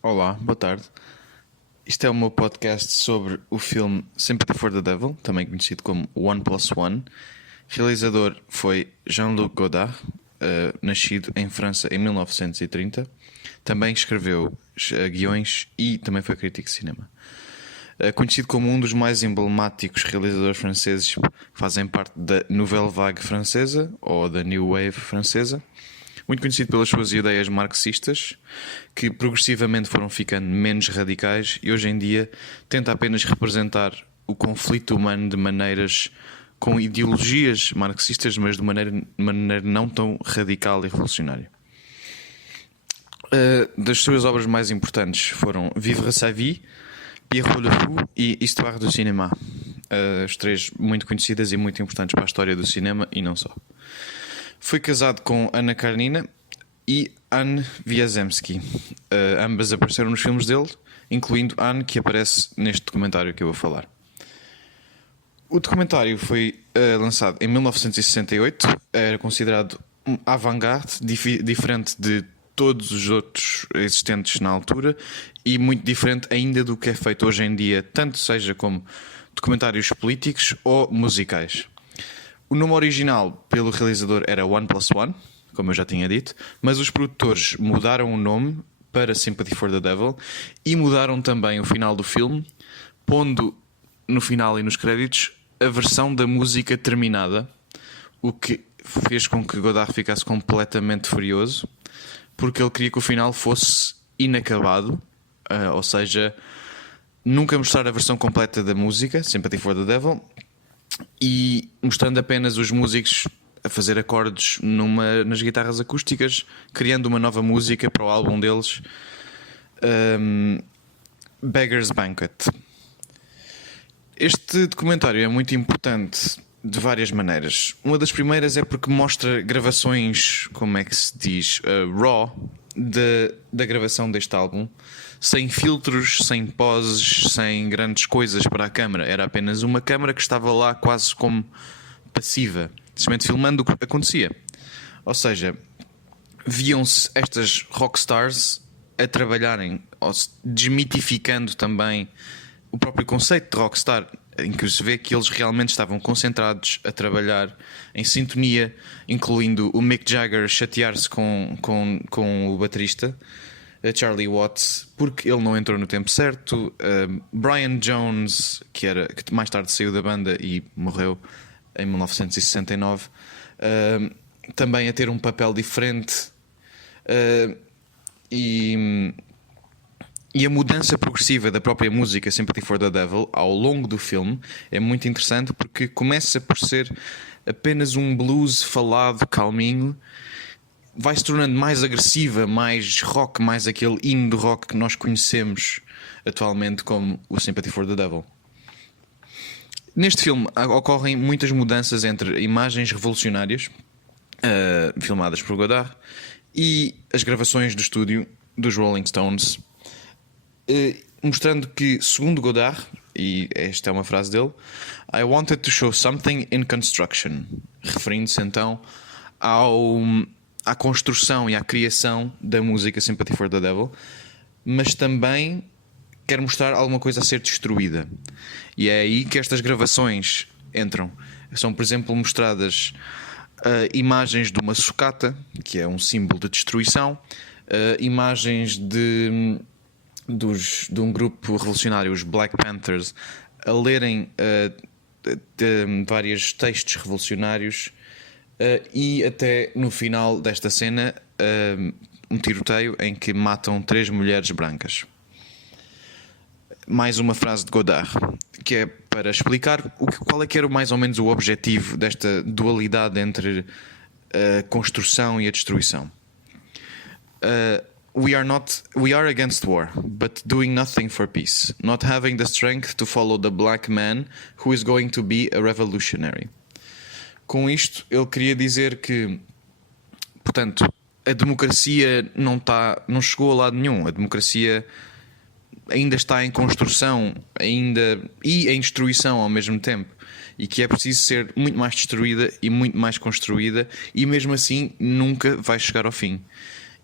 Olá, boa tarde. Isto é o meu podcast sobre o filme Sympathy for the Devil, também conhecido como One Plus One. Realizador foi Jean-Luc Godard, nascido em França em 1930. Também escreveu guiões e também foi crítico de cinema. Conhecido como um dos mais emblemáticos realizadores franceses que fazem parte da Nouvelle Vague francesa ou da New Wave francesa. Muito conhecido pelas suas ideias marxistas, que progressivamente foram ficando menos radicais e hoje em dia tenta apenas representar o conflito humano de maneiras com ideologias marxistas, mas de maneira não tão radical e revolucionária. Das suas obras mais importantes foram Vivre sa vie, Pierrot le Fou e Histoire du cinéma. As três muito conhecidas e muito importantes para a história do cinema e não só. Foi casado com Anna Karenina e Anne Wiazemski. Ambas apareceram nos filmes dele, incluindo Anne, que aparece neste documentário que eu vou falar. O documentário foi lançado em 1968. Era considerado um avant-garde, diferente de todos os outros existentes na altura e muito diferente ainda do que é feito hoje em dia, tanto seja como documentários políticos ou musicais. O nome original pelo realizador era One Plus One, como eu já tinha dito, mas os produtores mudaram o nome para Sympathy for the Devil e mudaram também o final do filme, pondo no final e nos créditos a versão da música terminada, o que fez com que Godard ficasse completamente furioso, porque ele queria que o final fosse inacabado, ou seja, nunca mostrar a versão completa da música, Sympathy for the Devil, e mostrando apenas os músicos a fazer acordes nas guitarras acústicas, criando uma nova música para o álbum deles, Beggar's Banquet. Este documentário é muito importante de várias maneiras. Uma das primeiras é porque mostra gravações, como é que se diz, raw da gravação deste álbum, sem filtros, sem poses, sem grandes coisas para a câmara. Era apenas uma câmara que estava lá quase como passiva, simplesmente filmando o que acontecia. Ou seja, viam-se estas rockstars a trabalharem, desmitificando também o próprio conceito de rockstar, em que se vê que eles realmente estavam concentrados a trabalhar em sintonia, incluindo o Mick Jagger chatear-se com o baterista Charlie Watts porque ele não entrou no tempo certo, Brian Jones, que mais tarde saiu da banda e morreu em 1969, também a ter um papel diferente, e a mudança progressiva da própria música Sympathy for the Devil ao longo do filme é muito interessante, porque começa por ser apenas um blues falado, calminho, vai se tornando mais agressiva, mais rock, mais aquele hino do rock que nós conhecemos atualmente como o Sympathy for the Devil. Neste filme ocorrem muitas mudanças entre imagens revolucionárias, filmadas por Godard, e as gravações do estúdio dos Rolling Stones, mostrando que, segundo Godard, e esta é uma frase dele, I wanted to show something in construction, referindo-se então à construção e à criação da música Sympathy for the Devil, mas também quer mostrar alguma coisa a ser destruída. E é aí que estas gravações entram. São, por exemplo, mostradas imagens de uma sucata, que é um símbolo de destruição, imagens de um grupo revolucionário, os Black Panthers, a lerem vários textos revolucionários, e até no final desta cena um tiroteio em que matam 3 mulheres brancas. Mais uma frase de Godard, que é para explicar qual é que era mais ou menos o objetivo desta dualidade entre a construção e a destruição. We are against war, but doing nothing for peace, not having the strength to follow the black man who is going to be a revolutionary. Com isto, ele queria dizer que, portanto, a democracia não chegou a lado nenhum. A democracia ainda está em construção e em destruição ao mesmo tempo, e que é preciso ser muito mais destruída e muito mais construída, e mesmo assim nunca vai chegar ao fim.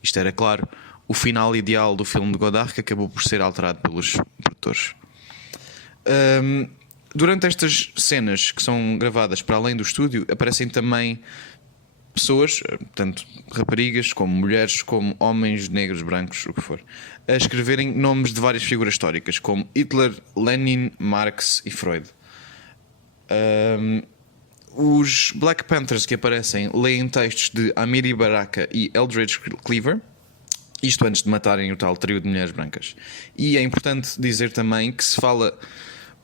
Isto era, claro, o final ideal do filme de Godard, que acabou por ser alterado pelos produtores. Durante estas cenas que são gravadas para além do estúdio, aparecem também pessoas, tanto raparigas como mulheres, como homens, negros, brancos, o que for, a escreverem nomes de várias figuras históricas, como Hitler, Lenin, Marx e Freud. Os Black Panthers que aparecem leem textos de Amiri Baraka e Eldridge Cleaver, isto antes de matarem o tal trio de mulheres brancas. E é importante dizer também que se fala,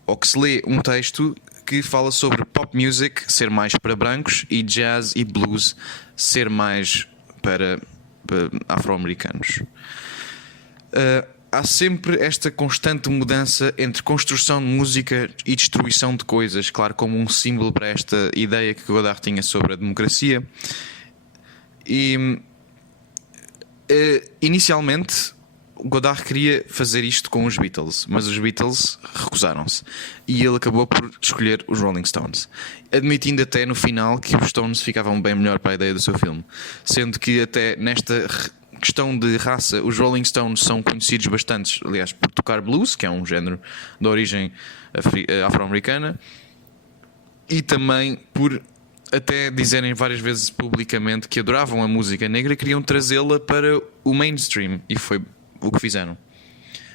ou que se lê um texto que fala sobre pop music ser mais para brancos e jazz e blues ser mais para afro-americanos. Há sempre esta constante mudança entre construção de música e destruição de coisas, claro, como um símbolo para esta ideia que Godard tinha sobre a democracia. E inicialmente Godard queria fazer isto com os Beatles, mas os Beatles recusaram-se e ele acabou por escolher os Rolling Stones, admitindo até no final que os Stones ficavam bem melhor para a ideia do seu filme, sendo que até nesta questão de raça os Rolling Stones são conhecidos bastante, aliás, por tocar blues, que é um género de origem afro-americana, e também por até dizerem várias vezes publicamente que adoravam a música negra e queriam trazê-la para o mainstream, e foi o que fizeram.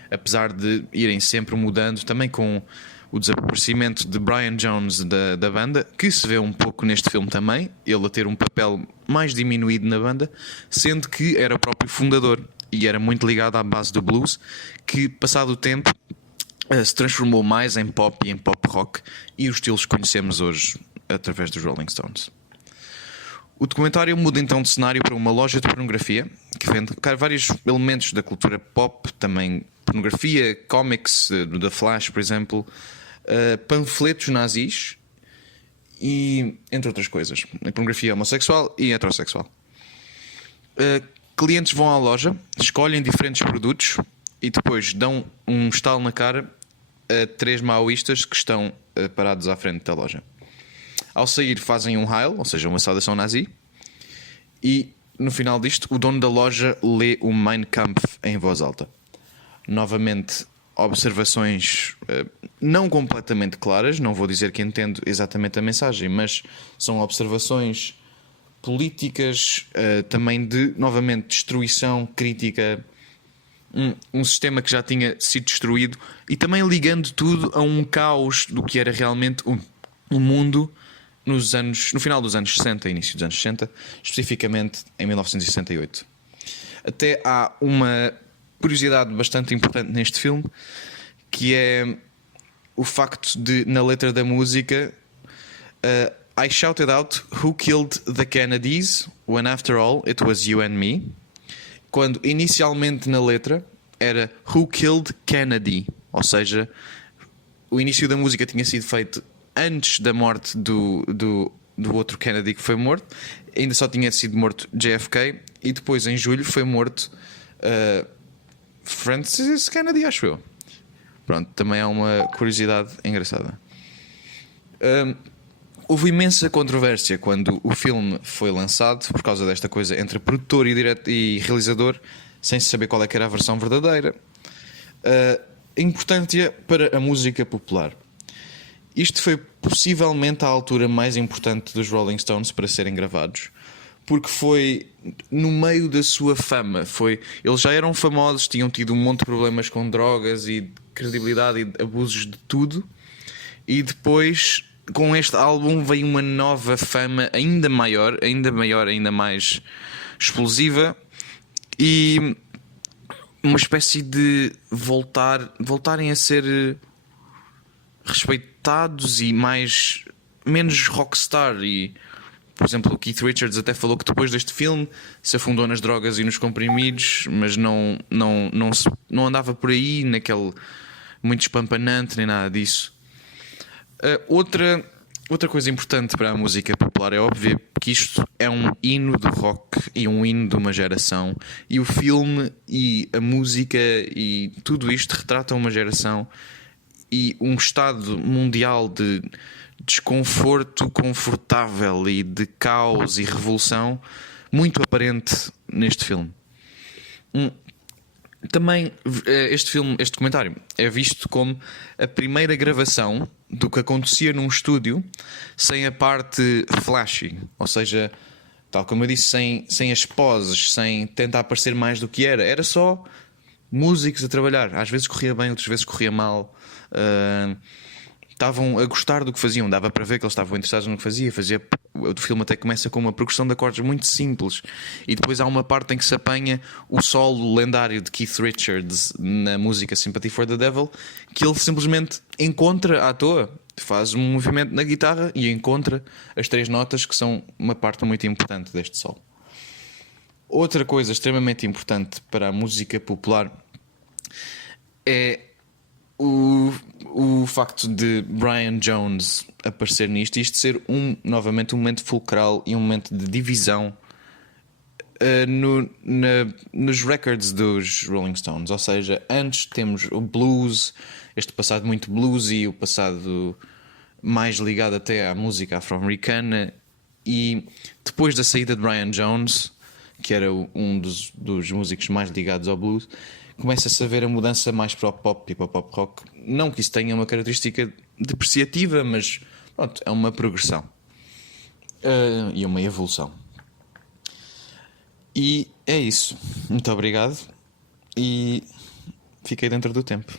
Apesar de irem sempre mudando, também com o desaparecimento de Brian Jones da banda, que se vê um pouco neste filme também, ele a ter um papel mais diminuído na banda, sendo que era o próprio fundador e era muito ligado à base do blues, que passado o tempo se transformou mais em pop e em pop rock, e os estilos que conhecemos hoje através dos Rolling Stones. O documentário muda então de cenário para uma loja de pornografia que vende vários elementos da cultura pop, também pornografia, comics, do The Flash, por exemplo, panfletos nazis e entre outras coisas, pornografia homossexual e heterossexual. Clientes vão à loja, escolhem diferentes produtos e depois dão um estalo na cara a 3 maoístas que estão parados à frente da loja. Ao sair fazem um Heil, ou seja, uma saudação nazi, e no final disto o dono da loja lê o Mein Kampf em voz alta. Novamente, observações não completamente claras, não vou dizer que entendo exatamente a mensagem, mas são observações políticas, também de, novamente, destruição, crítica, um sistema que já tinha sido destruído, e também ligando tudo a um caos do que era realmente um mundo no final dos anos 60, início dos anos 60, especificamente em 1968. Até há uma curiosidade bastante importante neste filme, que é o facto de, na letra da música, I shouted out who killed the Kennedys when after all it was you and me, quando inicialmente na letra era who killed Kennedy, ou seja, o início da música tinha sido feito antes da morte do outro Kennedy que foi morto, ainda só tinha sido morto JFK, e depois em julho foi morto Francis Kennedy, acho eu. Pronto, também é uma curiosidade engraçada. Houve imensa controvérsia quando o filme foi lançado por causa desta coisa entre produtor e realizador, sem se saber qual é que era a versão verdadeira. A importância para a música popular. Isto foi possivelmente a altura mais importante dos Rolling Stones para serem gravados, porque foi no meio da sua fama. Eles já eram famosos, tinham tido um monte de problemas com drogas e credibilidade e abusos de tudo, e depois com este álbum veio uma nova fama ainda maior, ainda mais explosiva, e uma espécie de voltarem a ser respeitados e menos rockstar. E, por exemplo, o Keith Richards até falou que depois deste filme se afundou nas drogas e nos comprimidos, mas não andava por aí naquele muito espampanante nem nada disso. Outra coisa importante para a música popular é óbvio que isto é um hino do rock e um hino de uma geração, e o filme e a música e tudo isto retratam uma geração e um estado mundial de desconforto confortável e de caos e revolução muito aparente neste filme. Também este filme, este documentário, é visto como a primeira gravação do que acontecia num estúdio sem a parte flashy. Ou seja, tal como eu disse, sem as poses, sem tentar parecer mais do que era. Era só músicos a trabalhar. Às vezes corria bem, outras vezes corria mal. Estavam a gostar do que faziam, dava para ver que eles estavam interessados no que fazia. O filme até começa com uma progressão de acordes muito simples e depois há uma parte em que se apanha o solo lendário de Keith Richards na música Sympathy for the Devil, que ele simplesmente encontra à toa, faz um movimento na guitarra e encontra as 3 notas que são uma parte muito importante deste solo. Outra coisa extremamente importante para a música popular é o facto de Brian Jones aparecer nisto e isto ser novamente um momento fulcral e um momento de divisão nos records dos Rolling Stones. Ou seja, antes temos o blues, este passado muito bluesy, o passado mais ligado até à música afro-americana, e depois da saída de Brian Jones, que era um dos músicos mais ligados ao blues, começa-se a ver a mudança mais para o pop e para o pop rock. Não que isso tenha uma característica depreciativa, mas pronto, é uma progressão e uma evolução. E é isso. Muito obrigado e fiquei dentro do tempo.